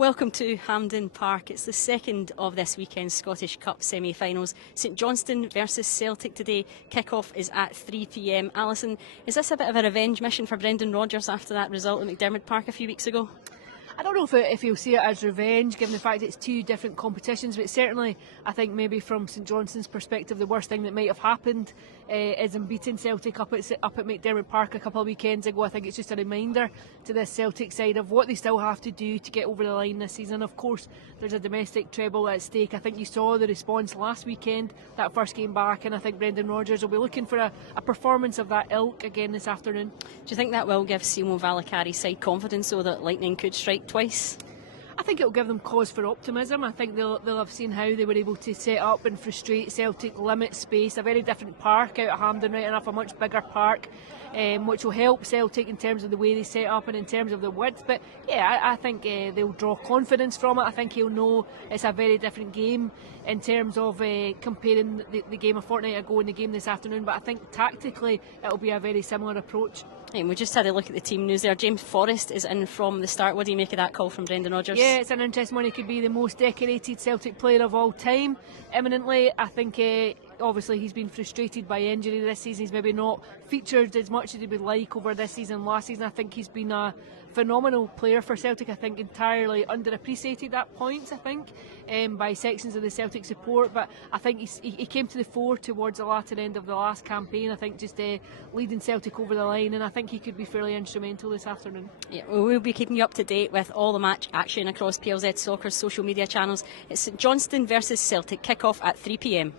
Welcome to Hampden Park. It's the second of this weekend's Scottish Cup semi-finals. St Johnstone versus Celtic today. Kick-off is at 3 p.m. Alison, is this a bit of a revenge mission for Brendan Rodgers after that result at McDiarmid Park a few weeks ago? I don't know if he'll see it as revenge, given the fact it's two different competitions, but certainly I think maybe from St Johnstone's perspective, the worst thing that might have happened is in beating Celtic up at McDiarmid Park a couple of weekends ago. I think it's just a reminder to this Celtic side of what they still have to do to get over the line this season. Of course, there's a domestic treble at stake. I think you saw the response last weekend, that first game back, and I think Brendan Rodgers will be looking for a performance of that ilk again this afternoon. Do you think that will give Simo Valakari side confidence so that lightning could strike twice? I think it'll give them cause for optimism. I think they'll have seen how they were able to set up and frustrate Celtic, limit space, a very different park out at Hampden, right enough, a much bigger park, which will help Celtic in terms of the way they set up and in terms of the width. But yeah, I think they'll draw confidence from it. I think he'll know it's a very different game in terms of comparing the game a fortnight ago and the game this afternoon. But I think tactically it'll be a very similar approach. And we just had a look at the team news there. James Forrest is in from the start. What do you make of that call from Brendan Rodgers? Yeah, it's an interesting one. He could be the most decorated Celtic player of all time, eminently. I think obviously he's been frustrated by injury this season. He's maybe not featured as much as he would like over this season and last season. I think he's been a phenomenal player for Celtic. I think entirely underappreciated at points, I think, by sections of the Celtic support. But I think he came to the fore towards the latter end of the last campaign. I think just leading Celtic over the line, and I think he could be fairly instrumental this afternoon. Yeah, well, we'll be keeping you up to date with all the match action across PLZ Soccer's social media channels. It's St Johnstone versus Celtic, kick-off at 3 p.m.